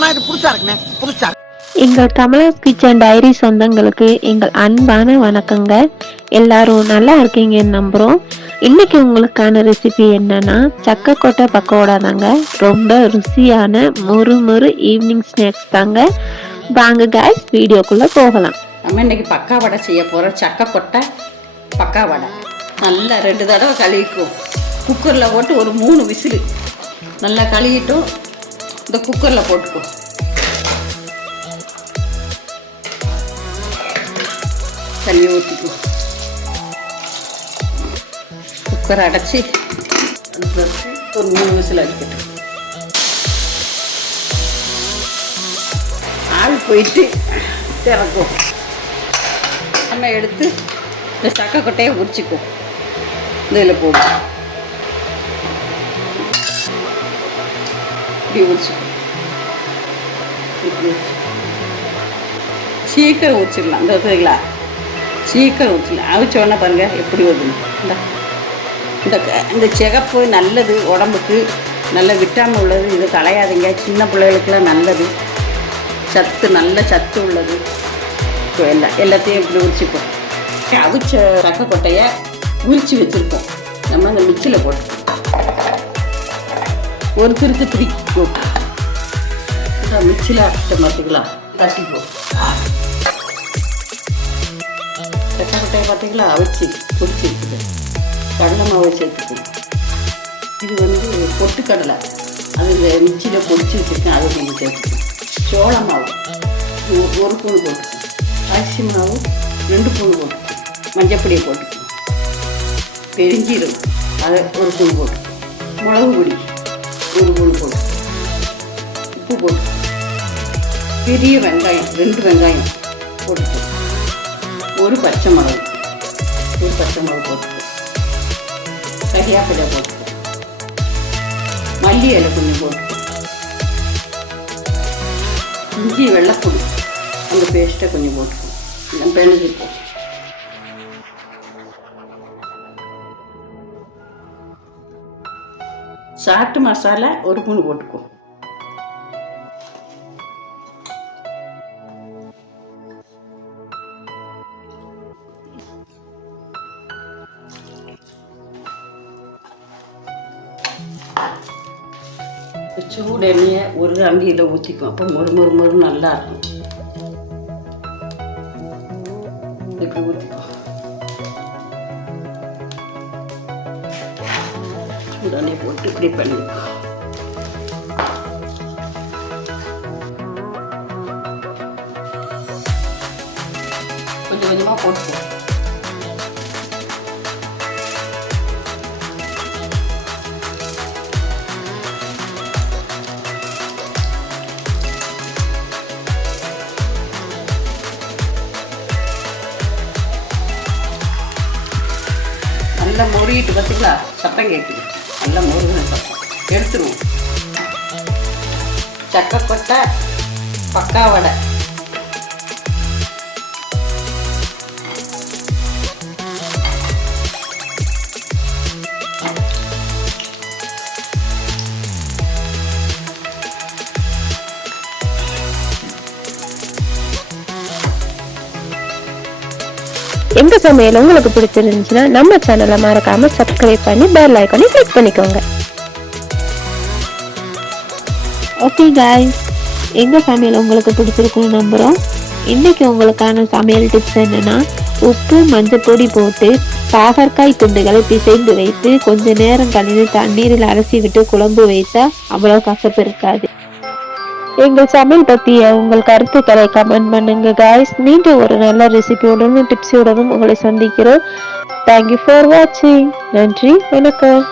ஆனா இது புதுசா இருக்குனே, புதுசா. எங்கள் கமலாஸ் கிச்சன் டைரி சொந்தங்களுக்கு எங்கள் அன்பான வணக்கங்க. எல்லாரும் நல்லா இருக்கீங்கன்னு நம்புகிறோம். இன்னைக்கு உங்களுக்கான ரெசிபி என்னன்னா சக்கக்கொட்டை பக்கோடா தாங்க. ரொம்ப ருசியான மொறு ஈவினிங் ஸ்நாக்ஸ் தாங்க. வாங்க கைஸ் வீடியோக்குள்ளே போகலாம். நம்ம இன்னைக்கு பக்கா வடை செய்ய போகிறோம். சக்கக்கொட்டை பக்கா வடை நல்லா 2 தடவை கழுவிக்கும். குக்கரில் போட்டு ஒரு 3 விசில் நல்லா கழுவிட்டும் இந்த குக்கரில் போட்டுக்கும். தண்ணி ஊற்றிக்கும். குக்கரை அடைச்சி ஒரு 3 விசில் அடிக்கட்டும். ஆள் போயிட்டு திறக்கும். நம்ம எடுத்து இந்த சக்கக்கொட்டையை உரிச்சிக்கும். இதில் போகும் இப்படி உரிச்சிக்கும். இப்படி சீக்கிரம் உரிச்சிடலாம். இந்த வருதுங்களா, சீக்கிரம் உரிச்சிடலாம். அவிச்சோடனே பாருங்கள் எப்படி வருது. இந்த சிகப்பு நல்லது, உடம்புக்கு நல்ல விட்டாமின் உள்ளது. இது களையாதுங்க. சின்ன பிள்ளைகளுக்கெல்லாம் நல்லது, சத்து, நல்ல சத்து உள்ளது. எல்லாத்தையும் இப்படி உரிச்சிப்போம். அவிச்ச சக்கக்கொட்டையை உரிச்சு வச்சுருக்கோம். நம்ம அந்த மிக்சியில் போட்டு ஒரு திருக்கு போட்டு மிக்சியில் அரைச்ச பார்த்திங்களா, தட்டிப்போம். சக்கக்கொட்டையை பார்த்திங்களா அவிச்சு பொரிச்சு இருக்குது. கடலை மாவு சேர்த்துக்கணும். இது பொட்டுக்கடலை, அது இந்த மிக்சியில் பொரிச்சு வச்சுருக்கேன். அதை கொஞ்சம் சேர்த்துக்கணும். சோள மாவு 1 ஸ்பூன் போட்டுக்கணும். அரிசி மாவு 2 ஸ்பூன் போட்டுக்கணும். மஞ்சப்பொடியை போட்டுக்கணும். பெருஞ்சீரகம் அதை 1 ஸ்பூன் போட்டுக்கணும். மிளகு பொடி 1 ஸ்பூன் போட்டுக்கணும். உப்பு போட்டுக்கணும். பெரிய வெங்காயம் 2 வெங்காயம் போட்டுக்கணும். ஒரு பச்சை மிளகு போட்டுக்கணும். கறியாப்பிலை போட்டுக்கணும். மல்லி இலை கொஞ்சம் போட்டுக்கணும். இஞ்சி வெள்ளைப்பொடி அந்த பேஸ்ட்டை கொஞ்சம் போட்டுக்கணும். நம்ம பிணைஞ்சிப்போம். சாட்டு மசாலா 1 ஸ்பூன் போட்டுக்குவோம். சூடு எண்ணெயை ஒரு அண்டியில் ஊற்றிக்கும். அப்போ மொறு நல்லா இருக்கும். இப்படி ஊற்றிக்கும். சூடு எண்ணெயை போட்டு இப்படி பண்ணிக்கும். கொஞ்சம் கொஞ்சமாக போட்டுக்குவோம். நல்லா மொறிட்டு பார்த்திங்களா, சத்தம் கேட்குது. நல்லா மொறுகின சத்தம் எடுத்துருவோம். சக்கக்கொட்டை பக்கா வடை. எங்க சமையல் உங்களுக்கு பிடிச்சிருந்துச்சுன்னா நம்ம சேனலை மறக்காம சப்ஸ்கிரைப் பண்ணி பெல் ஐகானை கிளிக் பண்ணிக்கோங்க. ஓகே காய்ஸ், எங்க சமையல் உங்களுக்கு பிடிச்சிருக்குன்னு நம்புறோம். இன்னைக்கு உங்களுக்கான சமையல் டிப்ஸ் என்னன்னா, உப்பு மஞ்சள் பொடி போட்டு பாகற்காய் துண்டுகளை பிசைந்து வைத்து கொஞ்ச நேரம் கழித்து தண்ணீரில் அலசி விட்டு குழம்பு வைத்தா அவ்வளவு கசப்பு இருக்காது. எங்கள் சமையல் பற்றிய உங்கள் கருத்துக்களை கமெண்ட் பண்ணுங்க காய்ஸ். மீண்டும் ஒரு நல்ல ரெசிபியுடனும் டிப்ஸுடனும் உங்களை சந்திக்கிறோம். தேங்க்யூ ஃபார் வாட்சிங். நன்றி, வணக்கம்.